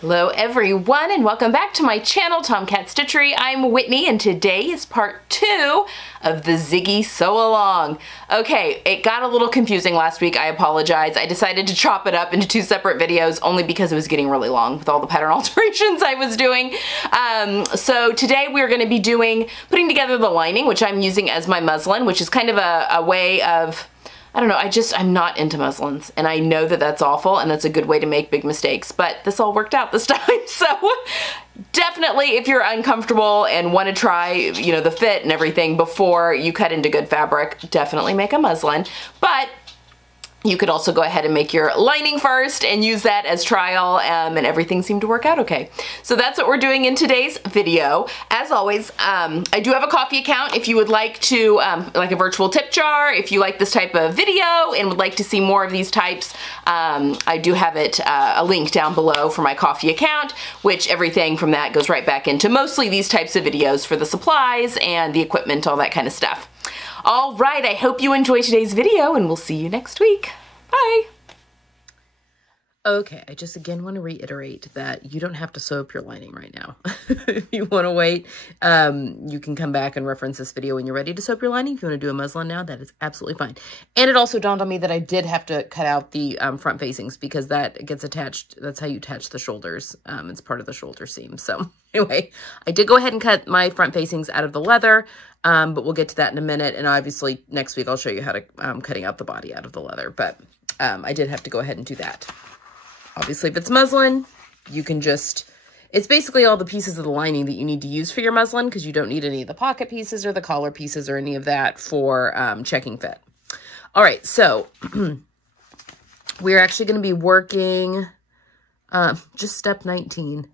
Hello everyone and welcome back to my channel, Tomcat Stitchery. I'm Whitney and today is part 2 of the Ziggi Sew Along. Okay, it got a little confusing last week, I apologize. I decided to chop it up into 2 separate videos only because it was getting really long with all the pattern alterations I was doing. So today we're going to be putting together the lining, which I'm using as my muslin, which is kind of a way of, I don't know, I'm not into muslins, and I know that that's awful and that's a good way to make big mistakes, but this all worked out this time. So definitely if you're uncomfortable and want to try, you know, the fit and everything before you cut into good fabric, definitely make a muslin. But you could also go ahead and make your lining first and use that as trial, and everything seemed to work out okay. So that's what we're doing in today's video. As always, I do have a Ko-fi account if you would like to, like a virtual tip jar, if you like this type of video and would like to see more of these types, I do have it, a link down below for my Ko-fi account, which everything from that goes right back into mostly these types of videos for the supplies and the equipment, all that kind of stuff. All right, I hope you enjoy today's video and we'll see you next week. Bye. Okay, I just again want to reiterate that you don't have to sew up your lining right now. If you want to wait, you can come back and reference this video when you're ready to sew up your lining. If you want to do a muslin now, that is absolutely fine. And it also dawned on me that I did have to cut out the front facings because that gets attached. That's how you attach the shoulders. It's part of the shoulder seam. So anyway, I did go ahead and cut my front facings out of the leather. But we'll get to that in a minute. And obviously next week I'll show you how to cutting out the body out of the leather. But I did have to go ahead and do that. Obviously, if it's muslin, you can just, it's basically all the pieces of the lining that you need to use for your muslin because you don't need any of the pocket pieces or the collar pieces or any of that for checking fit. All right, so we're actually going to be working just step 19.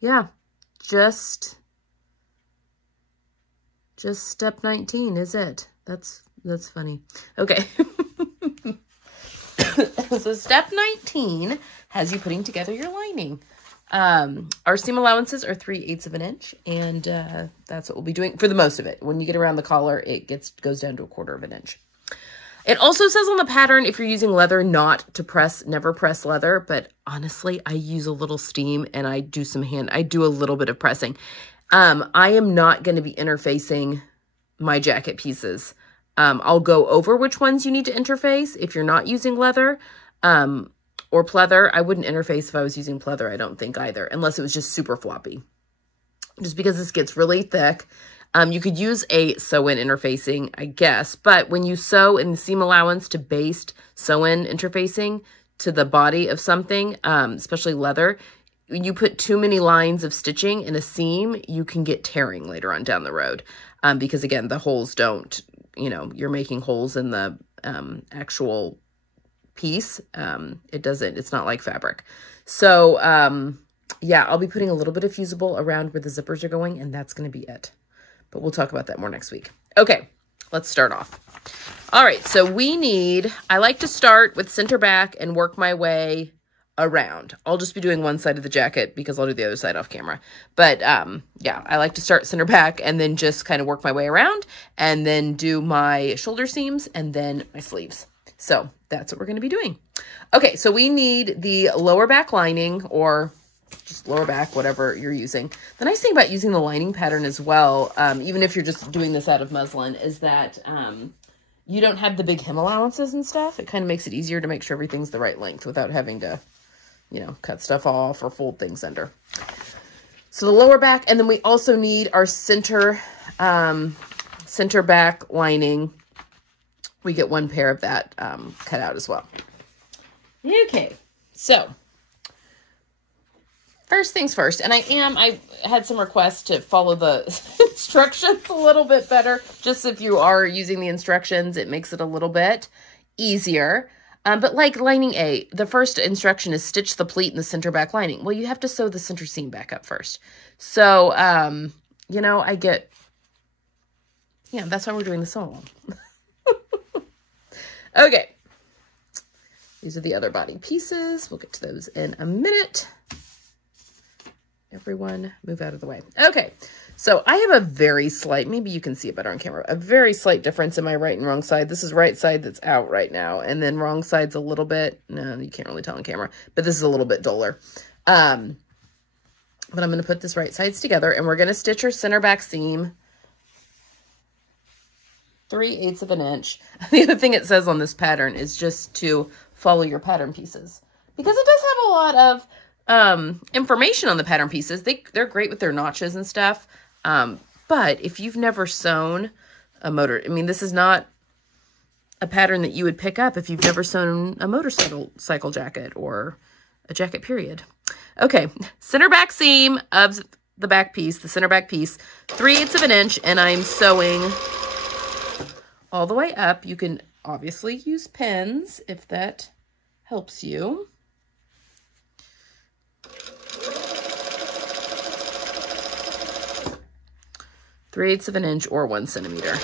Yeah, just step 19 is it? That's funny. Okay. So step 19 has you putting together your lining. Our seam allowances are 3/8 of an inch, and that's what we'll be doing for the most of it. When you get around the collar, it goes down to 1/4 of an inch. It also says on the pattern, if you're using leather, not to press, never press leather, but honestly, I use a little steam and I do a little bit of pressing. I am not going to be interfacing my jacket pieces. I'll go over which ones you need to interface if you're not using leather or pleather. I wouldn't interface if I was using pleather, I don't think either, unless it was just super floppy. Just because this gets really thick. You could use a sew-in interfacing, I guess, but when you sew in the seam allowance to baste sew-in interfacing to the body of something, especially leather, when you put too many lines of stitching in a seam, you can get tearing later on down the road. Because again, the holes don't, you know, you're making holes in the actual piece. It's not like fabric. So, yeah, I'll be putting a little bit of fusible around where the zippers are going, and that's going to be it. But we'll talk about that more next week. Okay, let's start off. All right, so I like to start with center back and work my way around. I'll just be doing one side of the jacket because I'll do the other side off camera. But yeah, I like to start center back and then just kind of work my way around and then do my shoulder seams and then my sleeves. So that's what we're going to be doing. Okay, so we need the lower back lining or just lower back, whatever you're using. The nice thing about using the lining pattern as well, even if you're just doing this out of muslin, is that you don't have the big hem allowances and stuff. It kind of makes it easier to make sure everything's the right length without having to, you know, cut stuff off or fold things under. So the lower back, and then we also need our center back lining. We get 1 pair of that cut out as well. Okay, so first things first, and I had some requests to follow the instructions a little bit better. Just if you are using the instructions, it makes it a little bit easier. But like lining A, the first instruction is stitch the pleat in the center back lining. Well, you have to sew the center seam back up first. So, you know, yeah, that's why we're doing the sew along. Okay. These are the other body pieces. We'll get to those in a minute. Everyone move out of the way. Okay. So I have a very slight, maybe you can see it better on camera, a very slight difference in my right and wrong side. This is right side that's out right now. And then wrong side's a little bit, no, you can't really tell on camera, but this is a little bit duller. But I'm going to put this right sides together and we're going to stitch our center back seam 3/8 of an inch. The other thing it says on this pattern is just to follow your pattern pieces because it does have a lot of information on the pattern pieces. They're great with their notches and stuff. But if you've never sewn a motor, I mean, this is not a pattern that you would pick up if you've never sewn a motorcycle jacket or a jacket period. Okay, center back seam of the back piece, the center back piece, 3/8 of an inch, and I'm sewing all the way up. You can obviously use pins if that helps you. Three-eighths of an inch or 1 centimeter.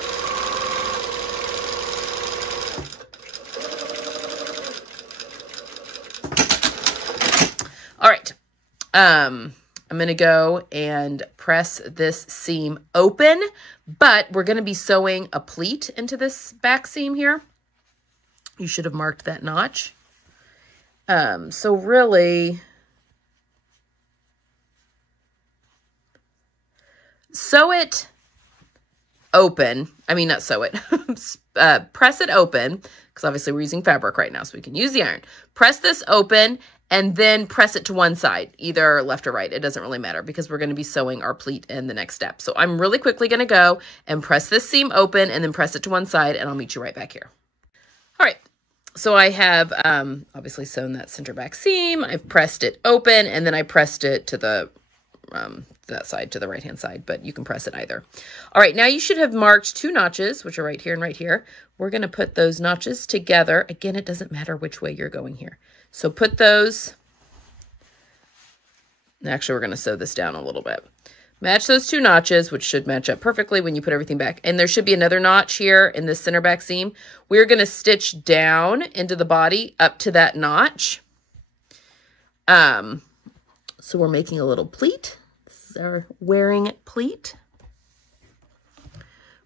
All right. I'm going to go and press this seam open, but we're going to be sewing a pleat into this back seam here. You should have marked that notch. So really, sew it open. I mean, not sew it. Press it open, because obviously we're using fabric right now, so we can use the iron. Press this open and then press it to one side, either left or right. It doesn't really matter because we're going to be sewing our pleat in the next step. So I'm really quickly going to go and press this seam open and then press it to one side, and I'll meet you right back here. All right. So I have obviously sewn that center back seam. I've pressed it open, and then I pressed it to the that side, to the right-hand side, but you can press it either. All right, now you should have marked 2 notches, which are right here and right here. We're going to put those notches together. Again, it doesn't matter which way you're going here. So put those, actually, we're going to sew this down a little bit. Match those 2 notches, which should match up perfectly when you put everything back. And there should be another notch here in this center back seam. We're going to stitch down into the body up to that notch. So we're making a little pleat. This is our wearing pleat,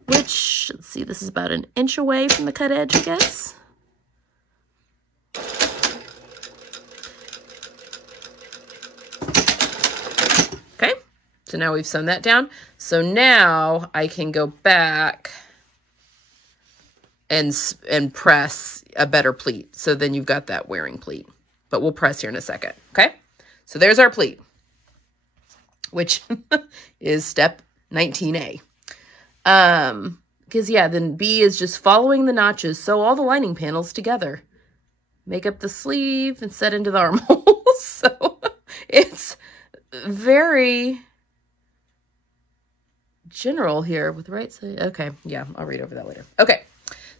which, let's see, this is about 1 inch away from the cut edge, I guess. Okay, so now we've sewn that down. So now I can go back and press a better pleat. So then you've got that wearing pleat, but we'll press here in a second. Okay, so there's our pleat, which is step 19A. Because yeah, then B is just following the notches. Sew all the lining panels together. Make up the sleeve and set into the armhole. So it's very general here with the right side. Okay, yeah, I'll read over that later. Okay,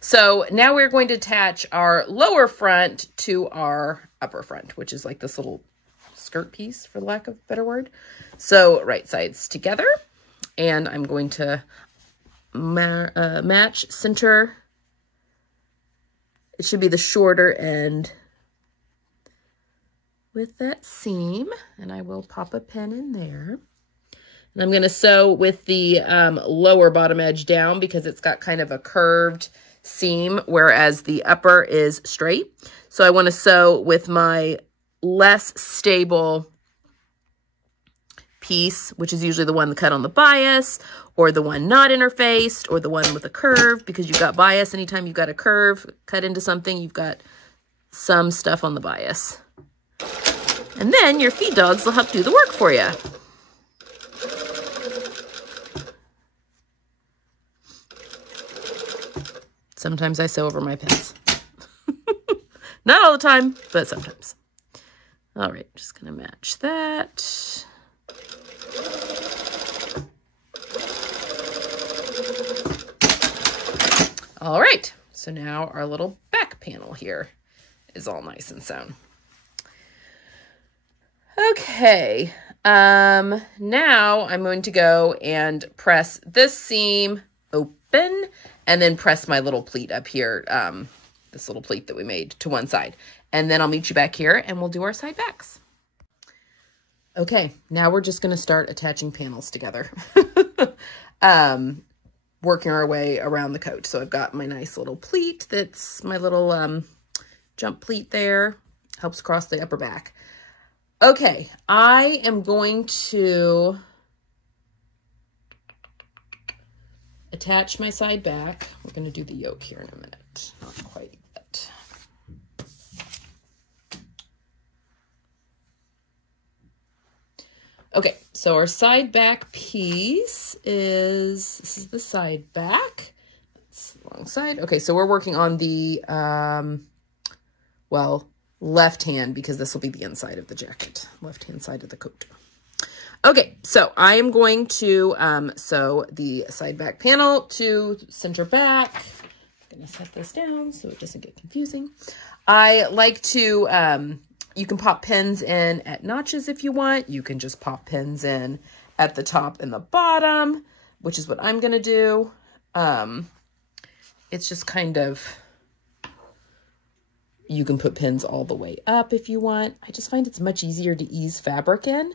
so now we're going to attach our lower front to our upper front, which is like this little skirt piece, for lack of a better word. So right sides together, and I'm going to match center. It should be the shorter end with that seam, and I will pop a pin in there. And I'm going to sew with the lower bottom edge down because it's got kind of a curved seam, whereas the upper is straight. So I want to sew with my less stable piece, which is usually the one cut on the bias, or the one not interfaced, or the one with a curve, because you've got bias. Anytime you've got a curve cut into something, you've got some stuff on the bias. And then your feed dogs will help do the work for you. Sometimes I sew over my pins. Not all the time, but sometimes. All right, just gonna match that. All right, so now our little back panel here is all nice and sewn. Okay, now I'm going to go and press this seam open and then press my little pleat up here, this little pleat that we made, to one side. And then I'll meet you back here and we'll do our side backs. Okay, now we're just going to start attaching panels together. Working our way around the coat. So I've got my nice little pleat. That's my little jump pleat there. Helps across the upper back. Okay, I am going to attach my side back. We're going to do the yoke here in a minute. Not quite yet. Okay, so our side back piece is, this is the side back. That's the wrong side. Okay, so we're working on the, well, left hand, because this will be the inside of the jacket. Left hand side of the coat. Okay, so I am going to sew the side back panel to center back. I'm going to set this down so it doesn't get confusing. I like to, you can pop pins in at notches if you want. You can just pop pins in at the top and the bottom, which is what I'm going to do. It's just kind of, you can put pins all the way up if you want. I just find it's much easier to ease fabric in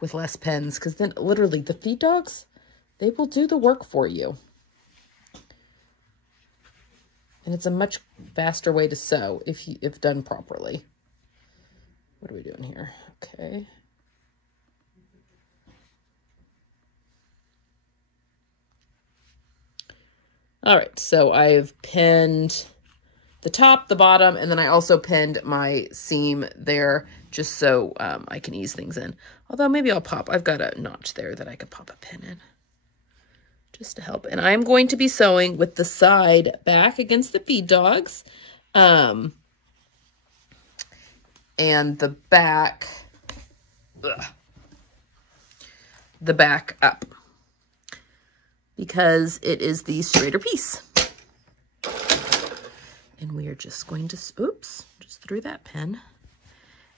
with less pins, because then literally the feed dogs, they will do the work for you. And it's a much faster way to sew if done properly. What are we doing here? Okay. All right, so I've pinned the top, the bottom, and then I also pinned my seam there just so I can ease things in. Although maybe I've got a notch there that I could pop a pin in just to help. And I'm going to be sewing with the side back against the feed dogs. And the back up, because it is the straighter piece. And we are just going to, oops, just threw that pin.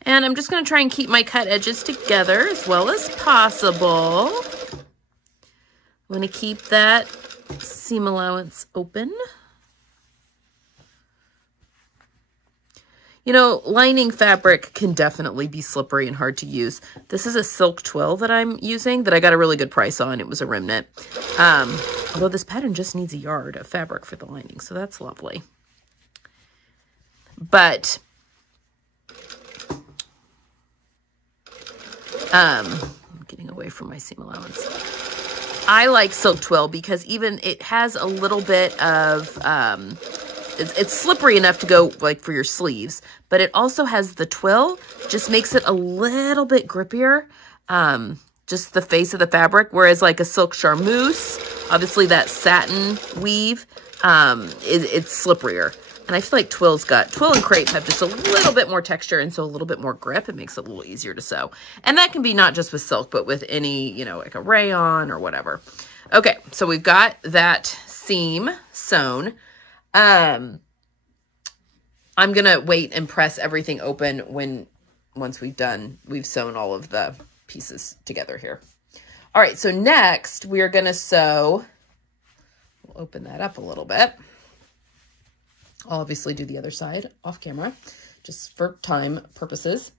And I'm just going to try and keep my cut edges together as well as possible. I'm going to keep that seam allowance open. You know, lining fabric can definitely be slippery and hard to use. This is a silk twill that I'm using that I got a really good price on. It was a remnant. Although this pattern just needs a yard of fabric for the lining, so that's lovely. But I'm getting away from my seam allowance. I like silk twill because even it has a little bit of it's slippery enough to go like for your sleeves, but it also has the twill, just makes it a little bit grippier, just the face of the fabric, whereas like a silk charmeuse, obviously that satin weave, it's slipperier. And I feel like twill and crepe have just a little bit more texture, and so a little bit more grip. It makes it a little easier to sew. And that can be not just with silk, but with any, you know, like a rayon or whatever. Okay, so we've got that seam sewn. I'm going to wait and press everything open once we've sewn all of the pieces together here. All right, so next we are going to sew, we'll open that up a little bit. I'll obviously do the other side off camera, just for time purposes.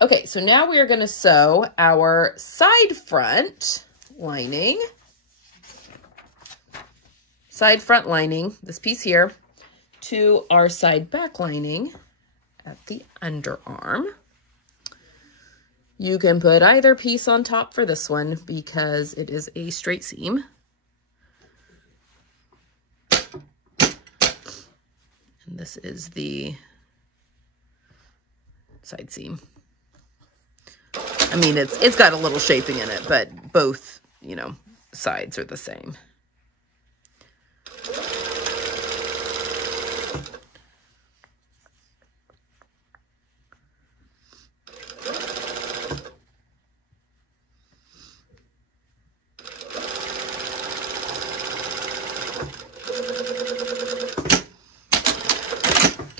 Okay, so now we are going to sew our side front lining. Side front lining, this piece here, to our side back lining at the underarm. You can put either piece on top for this one because it is a straight seam. And this is the side seam. I mean, it's got a little shaping in it, but both, you know, sides are the same.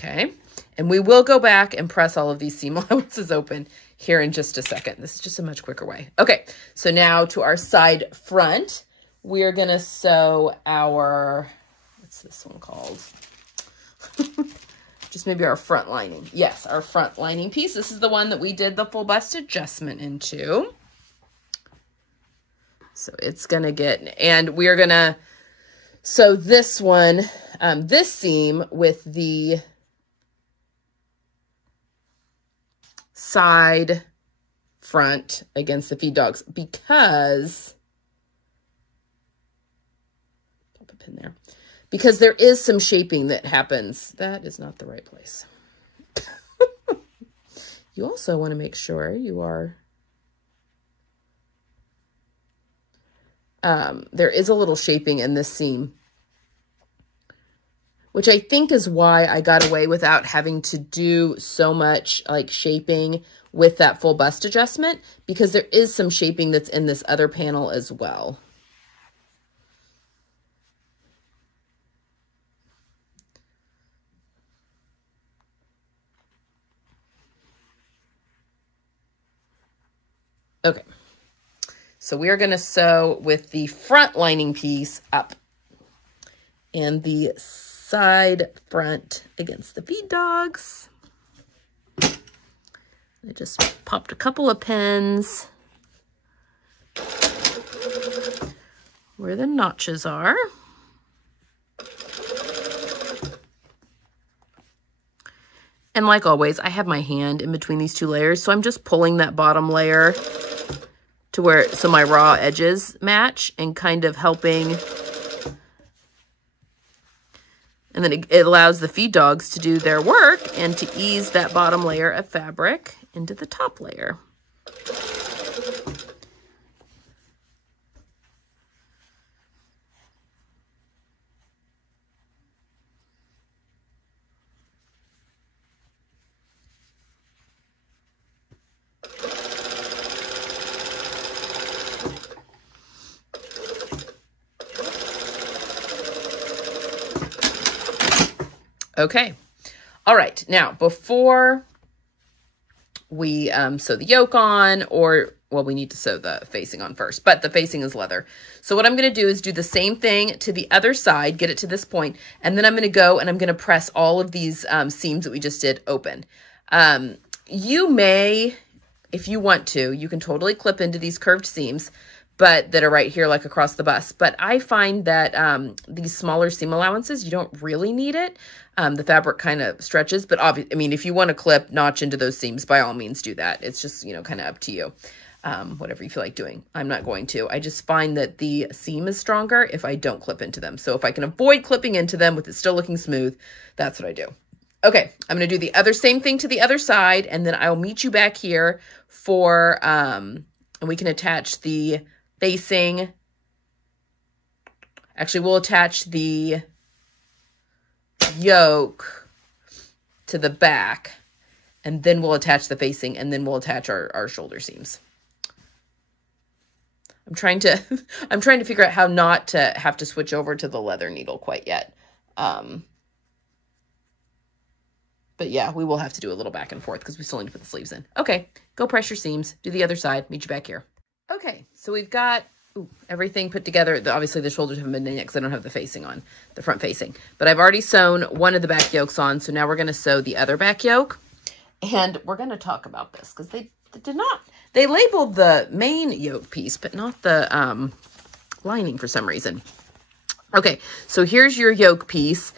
Okay, and we will go back and press all of these seam allowances open here in just a second. This is just a much quicker way. Okay, so now to our side front, we're gonna sew our, what's this one called? Just maybe our front lining. Yes, our front lining piece. This is the one that we did the full bust adjustment into. So it's going to get, and we're going to sew this one, this seam with the side front against the feed dogs because, pop a pin there, because there is some shaping that happens. That is not the right place. You also want to make sure you are, there is a little shaping in this seam, which I think is why I got away without having to do so much like shaping with that full bust adjustment, because there is some shaping that's in this other panel as well. Okay, so we are going to sew with the front lining piece up and the side front against the feed dogs. I just popped a couple of pins where the notches are. And like always, I have my hand in between these two layers, so I'm just pulling that bottom layer to where, so my raw edges match, and kind of helping. And then it allows the feed dogs to do their work and to ease that bottom layer of fabric into the top layer. Okay. All right. Now, before we sew the yoke on, or, well, we need to sew the facing on first, but the facing is leather. So what I'm going to do is do the same thing to the other side, get it to this point, and then I'm going to go and I'm going to press all of these seams that we just did open. You may, if you want to, you can totally clip into these curved seams, but that are right here, like across the bust. But I find that these smaller seam allowances, you don't really need it. The fabric kind of stretches, but obviously, I mean, if you want to clip, notch into those seams, by all means do that. It's just, you know, kind of up to you. Whatever you feel like doing. I'm not going to. I just find that the seam is stronger if I don't clip into them. So if I can avoid clipping into them with it still looking smooth, that's what I do. Okay, I'm going to do the same thing to the other side, and then I'll meet you back here for, and we can attach the facing. Actually, we'll attach the yoke to the back, and then we'll attach the facing, and then we'll attach our shoulder seams. I'm trying to figure out how not to have to switch over to the leather needle quite yet. But yeah, we will have to do a little back and forth because we still need to put the sleeves in. Okay, go press your seams, do the other side, meet you back here. Okay, so we've got everything put together. Obviously, the shoulders haven't been in yet because I don't have the facing on, the front facing. But I've already sewn one of the back yokes on, so now we're going to sew the other back yoke. And we're going to talk about this because they labeled the main yoke piece, but not the lining for some reason. Okay, so here's your yoke piece.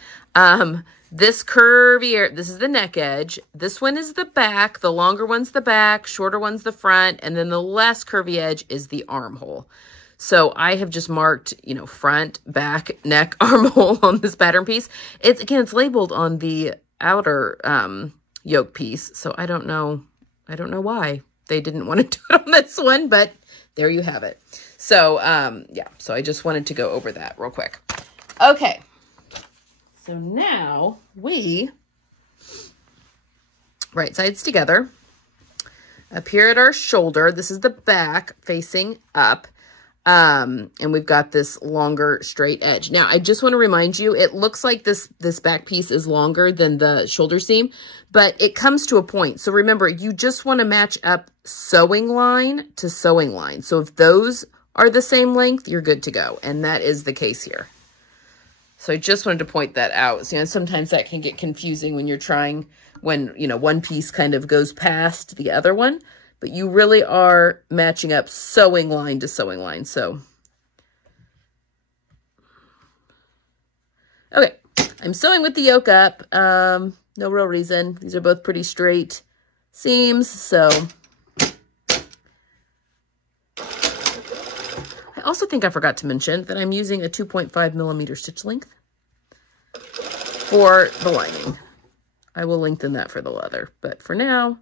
This curvy, this is the neck edge. This one is the back. The longer one's the back, shorter one's the front, and then the less curvy edge is the armhole. So I have just marked, you know, front, back, neck, armhole on this pattern piece. It's labeled on the outer yoke piece, so I don't know why they didn't want to do it on this one, but there you have it. So yeah, so I just wanted to go over that real quick. Okay. So now we, right sides together, up here at our shoulder, this is the back facing up, and we've got this longer straight edge. Now, I just want to remind you, it looks like this back piece is longer than the shoulder seam, but it comes to a point. So remember, you just want to match up sewing line to sewing line. So if those are the same length, you're good to go, and that is the case here. So I just wanted to point that out. So, you know, sometimes that can get confusing when you're trying, when, you know, one piece kind of goes past the other one, but you really are matching up sewing line to sewing line. So Okay, I'm sewing with the yoke up. No real reason. These are both pretty straight seams, so I also think I forgot to mention that I'm using a 2.5 millimeter stitch length for the lining. I will lengthen that for the leather, but for now,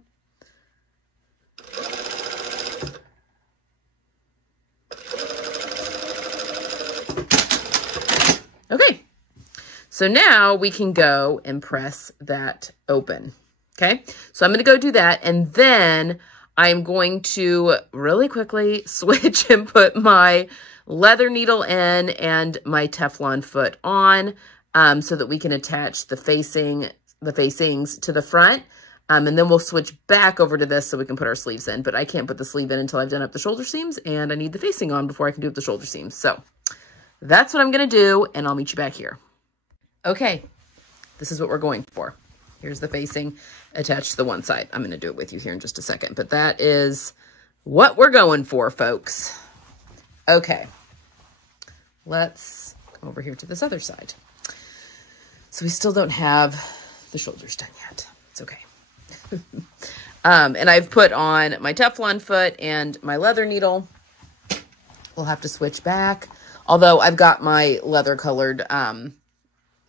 okay. So now we can go and press that open. Okay, so I'm going to go do that, and then I'm going to really quickly switch and put my leather needle in and my Teflon foot on, so that we can attach the facings to the front. And then we'll switch back over to this so we can put our sleeves in. But I can't put the sleeve in until I've done up the shoulder seams, and I need the facing on before I can do up the shoulder seams. So that's what I'm going to do, and I'll meet you back here. Okay, this is what we're going for. Here's the facing attached to the one side. I'm going to do it with you here in just a second, but that is what we're going for, folks. Okay, let's go over here to this other side. So we still don't have the shoulders done yet. It's okay. And I've put on my Teflon foot and my leather needle. We'll have to switch back. Although I've got my leather colored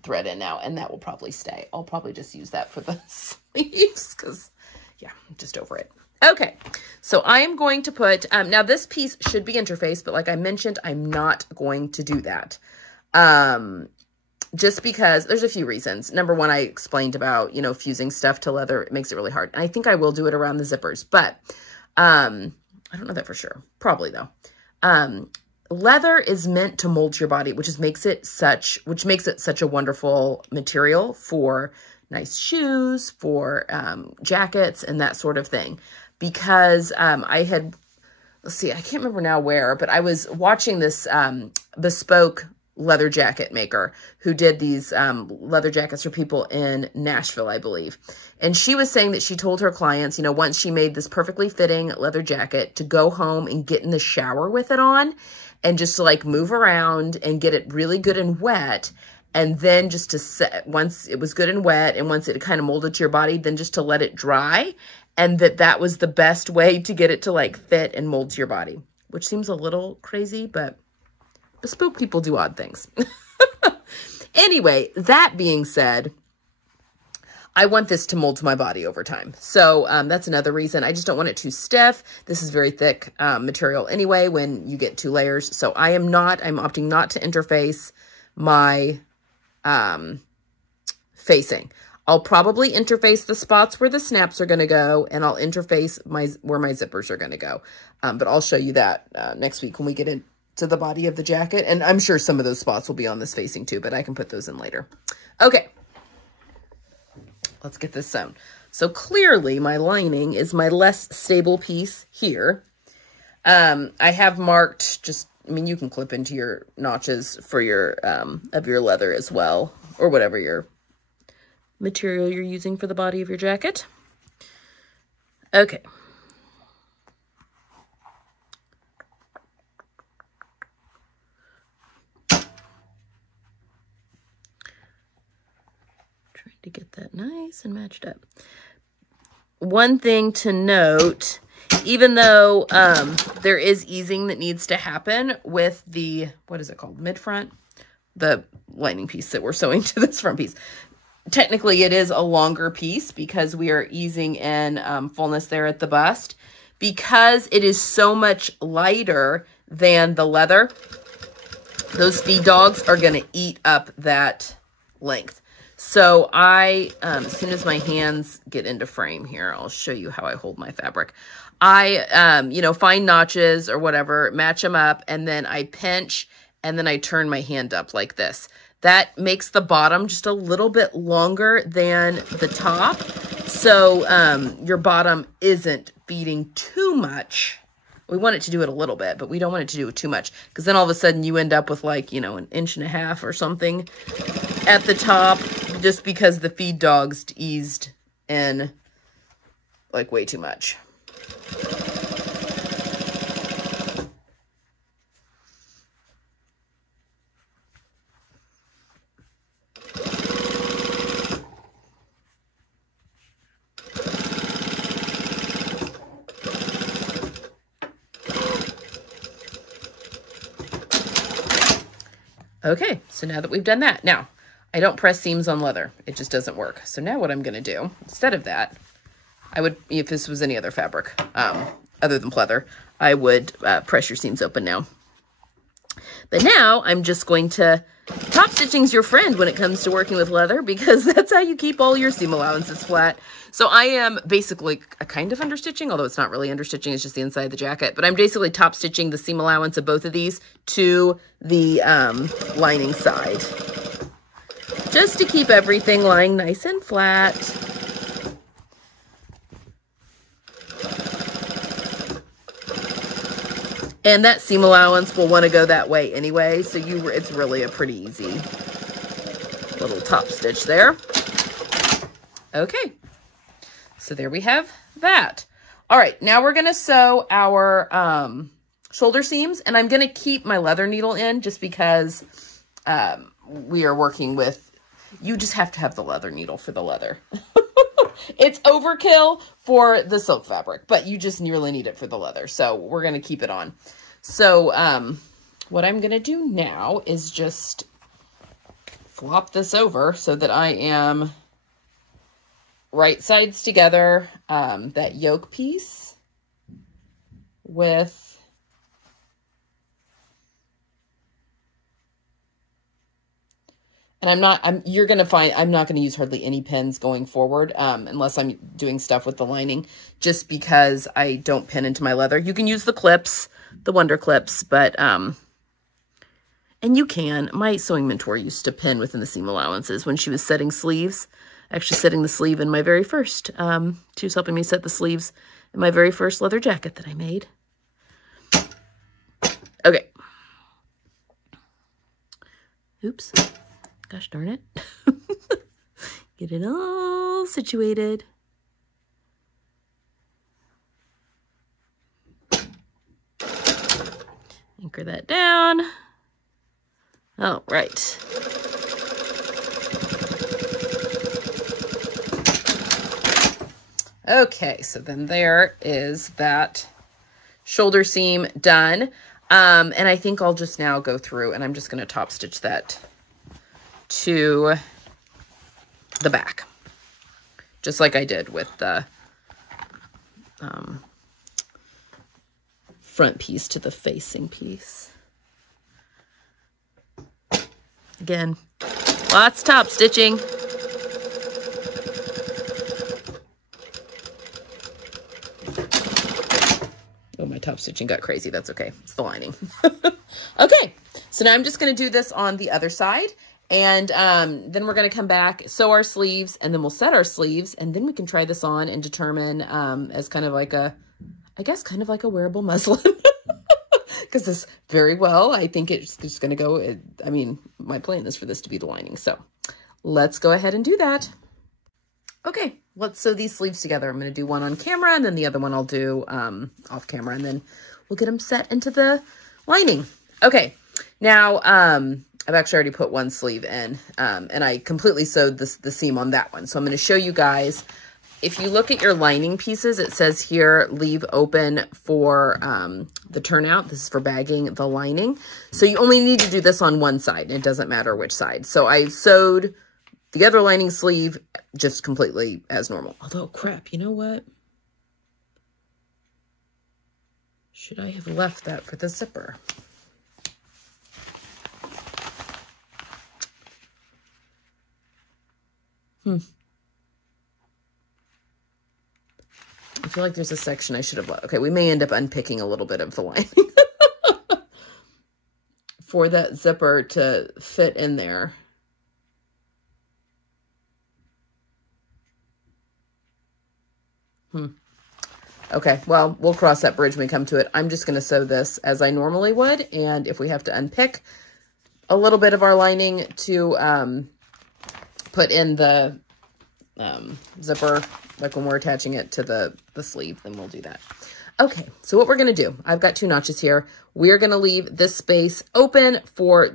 thread in now, and that will probably stay. I'll probably just use that for the sleeves because, yeah, I'm just over it. Okay, so I am going to put, now this piece should be interfaced, but like I mentioned, I'm not going to do that. Just because there's a few reasons. Number one, I explained about, you know, fusing stuff to leather. It makes it really hard. And I think I will do it around the zippers, but I don't know that for sure. Probably though. Leather is meant to mold your body, which makes it such a wonderful material for nice shoes, for jackets, and that sort of thing. Because let's see, I can't remember now where, but I was watching this bespoke leather jacket maker who did these leather jackets for people in Nashville, I believe. And she was saying that she told her clients, you know, once she made this perfectly fitting leather jacket, to go home and get in the shower with it on and just to like move around and get it really good and wet. And then just to set, once it was good and wet and once it kind of molded to your body, then just to let it dry. And that was the best way to get it to like fit and mold to your body, which seems a little crazy, but bespoke people do odd things. Anyway, that being said, I want this to mold to my body over time. So that's another reason. I just don't want it too stiff. This is very thick material anyway when you get 2 layers. So I'm opting not to interface my facing. I'll probably interface the spots where the snaps are going to go, and I'll interface where my zippers are going to go. But I'll show you that next week when we get into the body of the jacket. And I'm sure some of those spots will be on this facing too, but I can put those in later. Okay. Let's get this sewn. So clearly my lining is my less stable piece here. I have marked you can clip into your notches for your, of your leather as well, or whatever your material you're using for the body of your jacket. Okay. To get that nice and matched up. One thing to note, even though there is easing that needs to happen with the, what is it called, mid-front? The lining piece that we're sewing to this front piece. Technically, it is a longer piece because we are easing in fullness there at the bust. Because it is so much lighter than the leather, those feed dogs are going to eat up that length. So as soon as my hands get into frame here, I'll show you how I hold my fabric. I, find notches or whatever, match them up, and then I pinch, and then I turn my hand up like this. That makes the bottom just a little bit longer than the top. So your bottom isn't feeding too much. We want it to do it a little bit, but we don't want it to do it too much, because then all of a sudden you end up with like, 1.5 inches or something at the top, just because the feed dogs eased in like way too much. Okay, so now that we've done that, now I don't press seams on leather. It just doesn't work. So now what I'm going to do, instead of that, I would, if this was any other fabric other than pleather, I would press your seams open now. But now I'm just going to, top stitching's your friend when it comes to working with leather, because that's how you keep all your seam allowances flat. So I am basically a kind of understitching, although it's not really understitching, it's just the inside of the jacket. But I'm basically top stitching the seam allowance of both of these to the lining side, just to keep everything lying nice and flat. And that seam allowance will want to go that way anyway, so it's really a pretty easy little top stitch there. Okay, so there we have that. All right, now we're going to sew our shoulder seams, and I'm going to keep my leather needle in just because we are working with, you just have to have the leather needle for the leather. It's overkill for the silk fabric, but you just nearly need it for the leather. So we're going to keep it on. So what I'm going to do now is just flop this over so that I am right sides together, that yoke piece with and you're going to find, I'm not going to use hardly any pins going forward, unless I'm doing stuff with the lining, just because I don't pin into my leather. You can use the clips, the Wonder Clips, but, and you can. My sewing mentor used to pin within the seam allowances when she was setting sleeves, actually setting the sleeve in my very first, she was helping me set the sleeves in my very first leather jacket that I made. Okay. Oops. Gosh darn it. Get it all situated. Anchor that down. All right. Okay, so then there is that shoulder seam done. And I think I'll just now go through and I'm just going to top stitch that to the back, just like I did with the front piece to the facing piece. Again, lots of top stitching. Oh, my top stitching got crazy. That's okay. It's the lining. Okay, so now I'm just going to do this on the other side. And then we're going to come back, sew our sleeves, and then we'll set our sleeves, and then we can try this on and determine as kind of like a, I guess, kind of like a wearable muslin. Because this very well, I think it's just going to go, I mean, my plan is for this to be the lining. So let's go ahead and do that. Okay, let's sew these sleeves together. I'm going to do one on camera, and then the other one I'll do off camera, and then we'll get them set into the lining. Okay, now, I've actually already put one sleeve in, and I completely sewed the seam on that one. So I'm going to show you guys, if you look at your lining pieces, it says here, leave open for the turnout. This is for bagging the lining. So you only need to do this on one side, and it doesn't matter which side. So I sewed the other lining sleeve just completely as normal. Although, crap, you know what? Should I have left that for the zipper? I feel like there's a section I should have left. Okay, we may end up unpicking a little bit of the lining for that zipper to fit in there. Okay, well, we'll cross that bridge when we come to it. I'm just going to sew this as I normally would, and if we have to unpick a little bit of our lining to put in the zipper, like when we're attaching it to the sleeve, then we'll do that. Okay, so what we're going to do, I've got 2 notches here. We're going to leave this space open for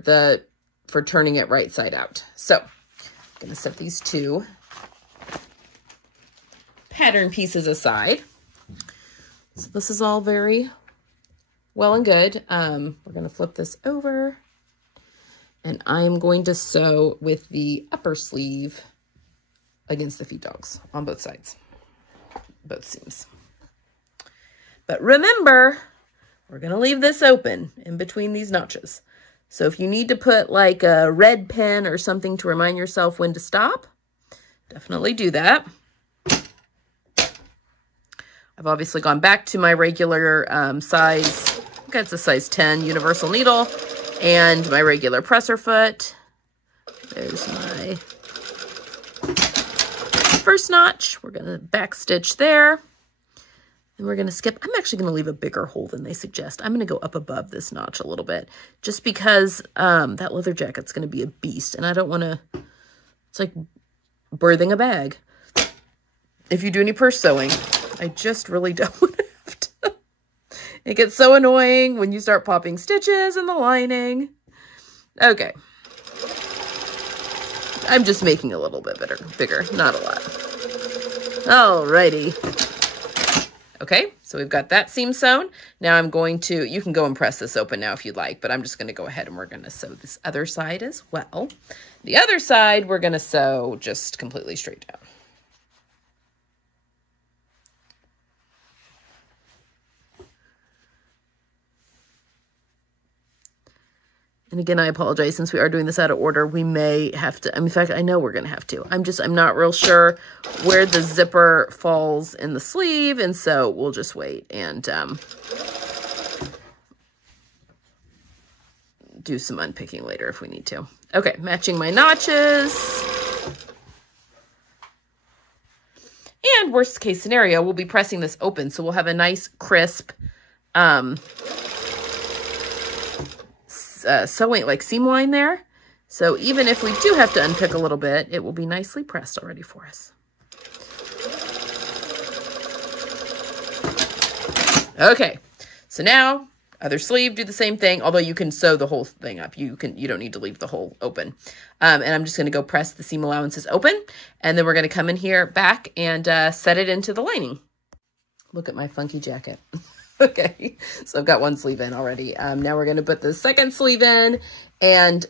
turning it right side out. So I'm going to set these 2 pattern pieces aside. So this is all very well and good. We're going to flip this over. And I'm going to sew with the upper sleeve against the feed dogs on both sides, both seams. But remember, we're going to leave this open in between these notches. So if you need to put like a red pen or something to remind yourself when to stop, definitely do that. I've obviously gone back to my regular size, I think it's a size 10 universal needle, and my regular presser foot. There's my first notch. We're going to back stitch there. And we're going to skip. I'm actually going to leave a bigger hole than they suggest. I'm going to go up above this notch a little bit, just because that leather jacket's going to be a beast. And I don't want to, it's like birthing a bag. If you do any purse sewing, I just really don't want to have to. It gets so annoying when you start popping stitches in the lining. Okay. I'm just making a little bit bigger, not a lot. Alrighty. Okay, so we've got that seam sewn. Now I'm going to, you can go and press this open now if you'd like, but I'm just going to go ahead and we're going to sew this other side as well. The other side, we're going to sew just completely straight down. And again, I apologize, since we are doing this out of order, we may have to, in fact, I know we're going to have to. I'm not real sure where the zipper falls in the sleeve, and so we'll just wait and do some unpicking later if we need to. Okay, matching my notches. And worst case scenario, we'll be pressing this open, so we'll have a nice, crisp, sewing, like seam line there. So even if we do have to unpick a little bit, it will be nicely pressed already for us. Okay, so now other sleeve, do the same thing, although you can sew the whole thing up. You don't need to leave the hole open. And I'm just going to go press the seam allowances open, and then we're going to come in here back and set it into the lining. Look at my funky jacket. Okay, so I've got one sleeve in already. Now we're going to put the second sleeve in, and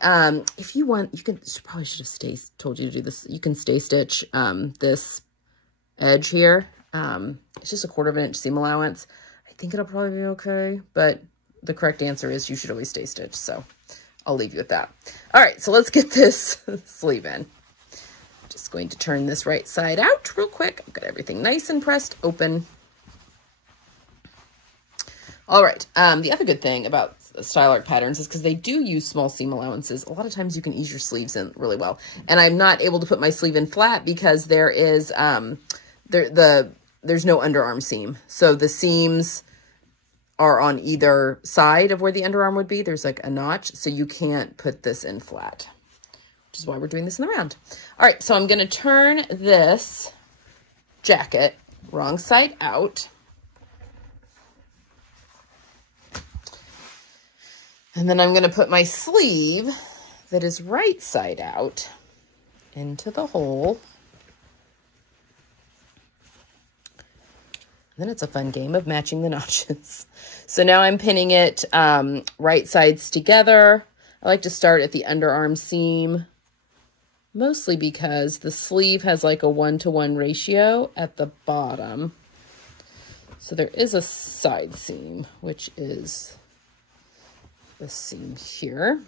if you want, you can, probably should have told you to do this. You can stay stitch this edge here. It's just a 1/4 inch seam allowance. I think it'll probably be okay, but the correct answer is you should always stay stitch, so I'll leave you with that. All right, so let's get this sleeve in. Just going to turn this right side out real quick. I've got everything nice and pressed open. All right, the other good thing about Style Art Patterns is because they do use small seam allowances, a lot of times you can ease your sleeves in really well. And I'm not able to put my sleeve in flat because there is, there's no underarm seam. So the seams are on either side of where the underarm would be. There's like a notch, so you can't put this in flat, which is why we're doing this in the round. All right, so I'm gonna turn this jacket wrong side out. And then I'm going to put my sleeve that is right side out into the hole. And then it's a fun game of matching the notches. So now I'm pinning it right sides together. I like to start at the underarm seam, mostly because the sleeve has like a 1-to-1 ratio at the bottom. So there is a side seam, which is this seam here.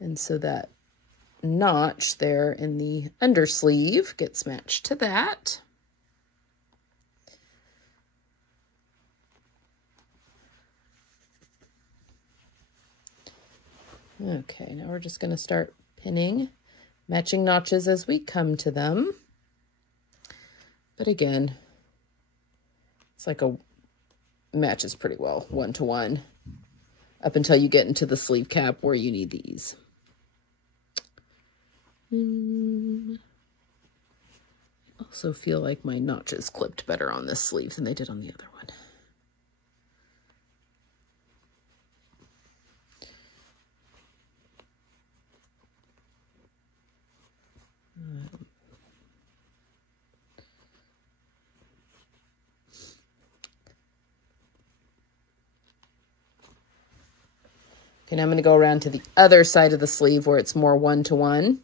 And so that notch there in the undersleeve gets matched to that. Okay, now we're just going to start pinning, matching notches as we come to them. But again, it's like a matches pretty well, 1-to-1. Up until you get into the sleeve cap where you need these. I also feel like my notches clipped better on this sleeve than they did on the other one. Okay, now I'm going to go around to the other side of the sleeve where it's more one-to-one.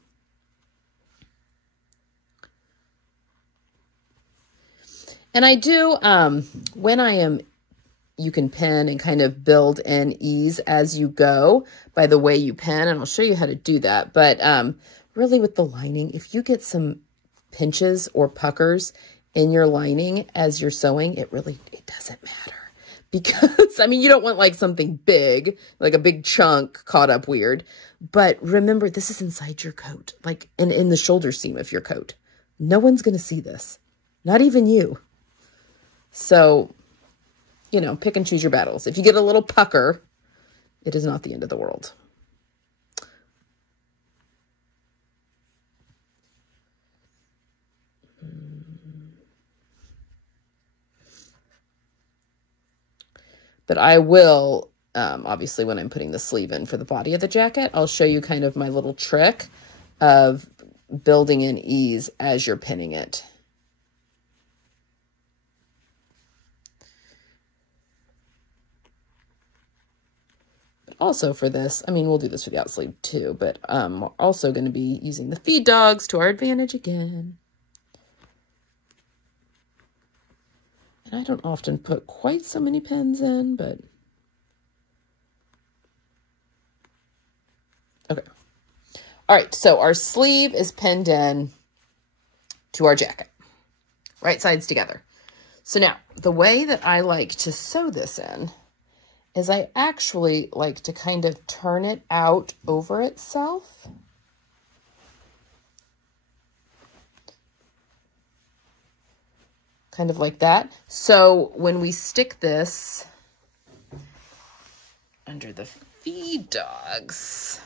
And I do, when I am, you can pin and kind of build in ease as you go by the way you pin, and I'll show you how to do that. But really with the lining, if you get some pinches or puckers in your lining as you're sewing, it doesn't matter. Because, I mean, you don't want like something big, like a big chunk caught up weird. But remember, this is inside your coat, like in the shoulder seam of your coat. No one's going to see this, not even you. So, you know, pick and choose your battles. If you get a little pucker, it is not the end of the world. But I will, obviously, when I'm putting the sleeve in for the body of the jacket, I'll show you kind of my little trick of building in ease as you're pinning it. But also for this, I mean, we'll do this for the outsleeve too, but we're also going to be using the feed dogs to our advantage again. And I don't often put quite so many pins in, but okay. All right, so our sleeve is pinned in to our jacket, right sides together. So now, the way that I like to sew this in is I actually like to kind of turn it out over itself. Kind of like that. So when we stick this under the feed dogs,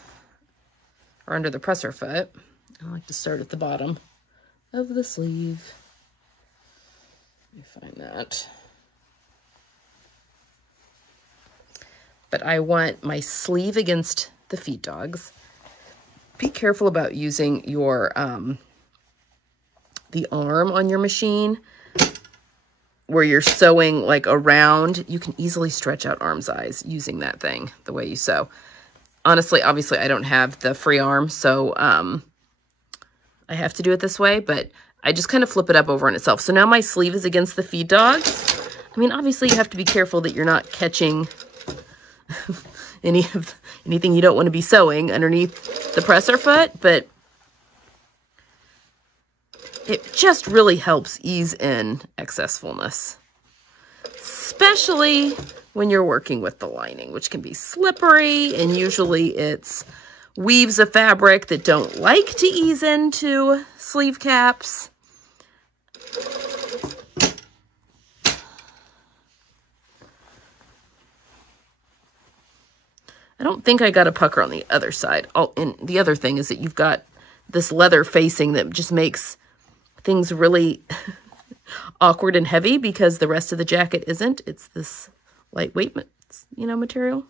or under the presser foot, I like to start at the bottom of the sleeve. Let me find that. But I want my sleeve against the feed dogs. Be careful about using your the arm on your machine where you're sewing like around. You can easily stretch out arm size using that thing the way you sew. Honestly, obviously, I don't have the free arm, so I have to do it this way, but I just kind of flip it up over on itself. So now my sleeve is against the feed dogs. I mean, obviously, you have to be careful that you're not catching anything you don't want to be sewing underneath the presser foot, but it just really helps ease in excess fullness, especially when you're working with the lining, which can be slippery, and usually it's weaves of fabric that don't like to ease into sleeve caps. I don't think I got a pucker on the other side. Oh, and the other thing is that you've got this leather facing that just makes things really awkward and heavy because the rest of the jacket isn't. It's this lightweight, you know, material.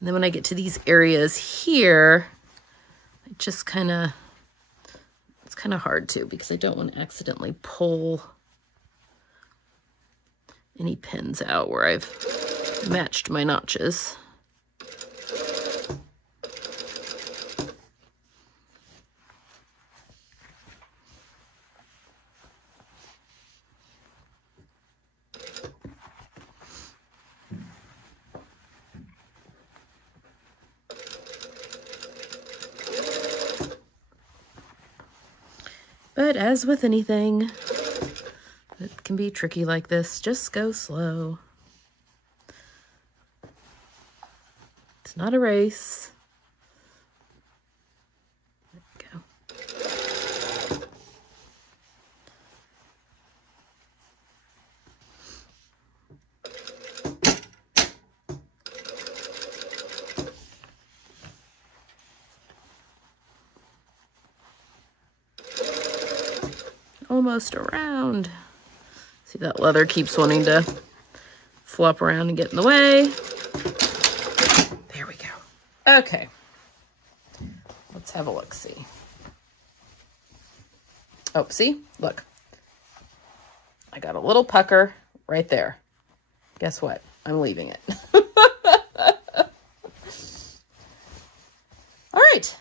And then when I get to these areas here, I just kind of, it's kind of hard to, because I don't want to accidentally pull any pins out where I've matched my notches. But as with anything that can be tricky like this, just go slow. It's not a race. There we go. Oh almost around. See, that leather keeps wanting to flop around and get in the way. There we go. Okay. Let's have a look-see. Oh, see? Look. I got a little pucker right there. Guess what? I'm leaving it. All right.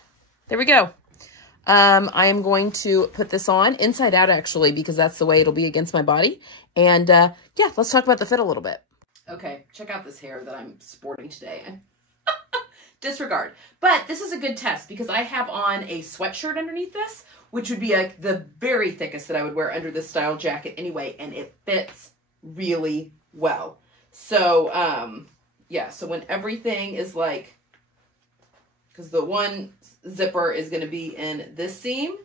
There we go. I am going to put this on inside out, actually, because that's the way it'll be against my body. And yeah, let's talk about the fit a little bit. Okay, check out this hair that I'm sporting today. Disregard. But this is a good test because I have on a sweatshirt underneath this, which would be like the very thickest that I would wear under this style jacket anyway, and it fits really well. So, yeah, so when everything is like, because the one zipper is going to be in this seam,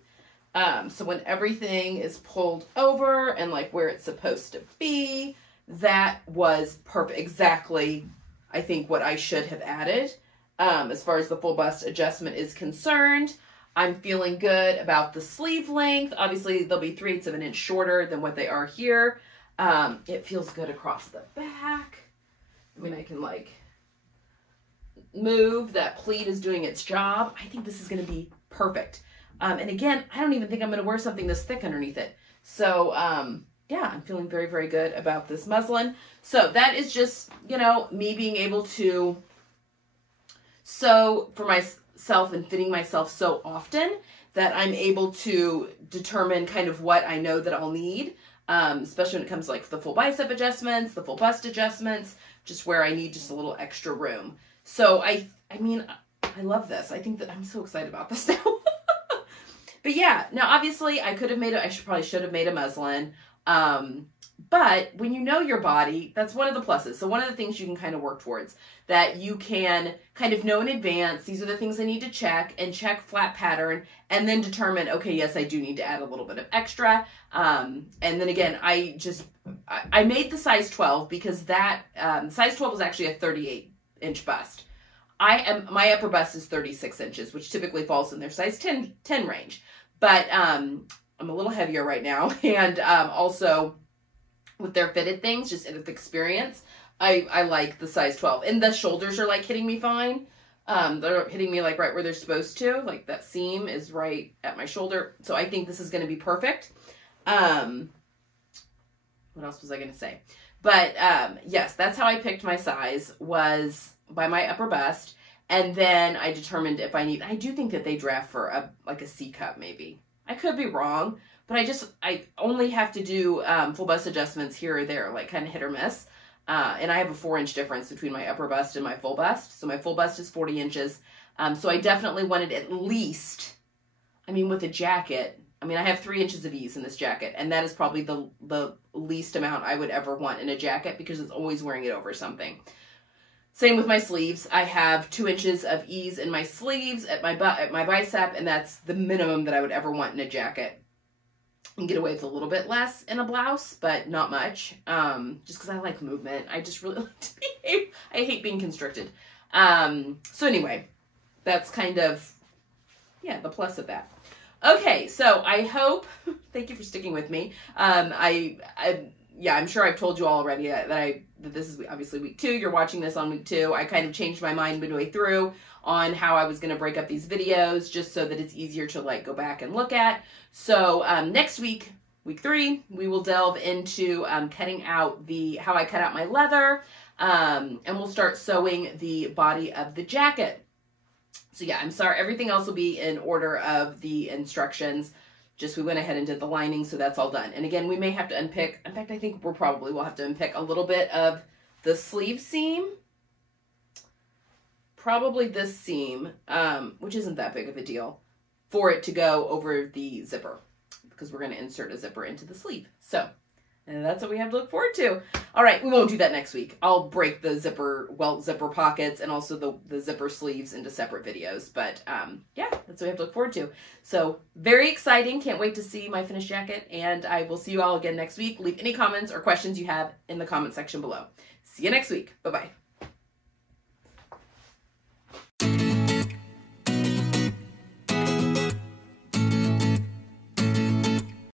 so when everything is pulled over and like where it's supposed to be, that was perfect. Exactly, I think, what I should have added. As far as the full bust adjustment is concerned, I'm feeling good about the sleeve length. Obviously, they'll be 3/8 of an inch shorter than what they are here. It feels good across the back. I mean, I can like move. That pleat is doing its job. I think this is going to be perfect. And again, I don't even think I'm going to wear something this thick underneath it. So, yeah, I'm feeling very, very good about this muslin. So that is just, you know, me being able to sew for myself and fitting myself so often that I'm able to determine kind of what I know that I'll need, especially when it comes to like the full bicep adjustments, the full bust adjustments, just where I need just a little extra room. So I mean, I love this. I think that I'm so excited about this now. But yeah, now obviously I could have made probably should have made a muslin. But when you know your body, that's one of the pluses. So one of the things you can kind of work towards, that you can kind of know in advance, these are the things I need to check, and check flat pattern, and then determine, okay, yes, I do need to add a little bit of extra. And then again, I made the size 12 because that, size 12 was actually a 38-inch bust. My upper bust is 36 inches, which typically falls in their size 10 range. But I'm a little heavier right now, and also with their fitted things, just with experience, I like the size 12. And the shoulders are like hitting me fine. They're hitting me like right where they're supposed to. Like that seam is right at my shoulder. So I think this is going to be perfect. What else was I going to say? But yes, that's how I picked my size, was by my upper bust. And then I determined if I do think that they draft for like a C cup maybe. I could be wrong, but I only have to do full bust adjustments here or there, like kind of hit or miss. And I have a 4-inch difference between my upper bust and my full bust. So my full bust is 40 inches. So I definitely wanted at least, I mean, with a jacket, I mean, I have 3 inches of ease in this jacket, and that is probably the least amount I would ever want in a jacket because it's always wearing it over something. Same with my sleeves. I have 2 inches of ease in my sleeves at my bicep, and that's the minimum that I would ever want in a jacket. You can get away with a little bit less in a blouse, but not much. Just because I like movement. I just really like to behave. I hate being constricted. So anyway, that's kind of, yeah, the plus of that. Okay, so I hope, thank you for sticking with me. Yeah, I'm sure I've told you all already that this is obviously week 2. You're watching this on week 2. I kind of changed my mind midway through on how I was going to break up these videos just so that it's easier to like go back and look at. So next week, week 3, we will delve into cutting out how I cut out my leather, and we'll start sewing the body of the jacket. So yeah, I'm sorry. Everything else will be in order of the instructions. Just we went ahead and did the lining, so that's all done. And again, we may have to unpick, in fact, I think we'll have to unpick a little bit of the sleeve seam. Probably this seam, which isn't that big of a deal, for it to go over the zipper, because we're going to insert a zipper into the sleeve. So, and that's what we have to look forward to. All right, we won't do that next week. I'll break the zipper pockets and also the zipper sleeves into separate videos. But yeah, that's what we have to look forward to. So very exciting. Can't wait to see my finished jacket. And I will see you all again next week. Leave any comments or questions you have in the comment section below. See you next week. Bye-bye.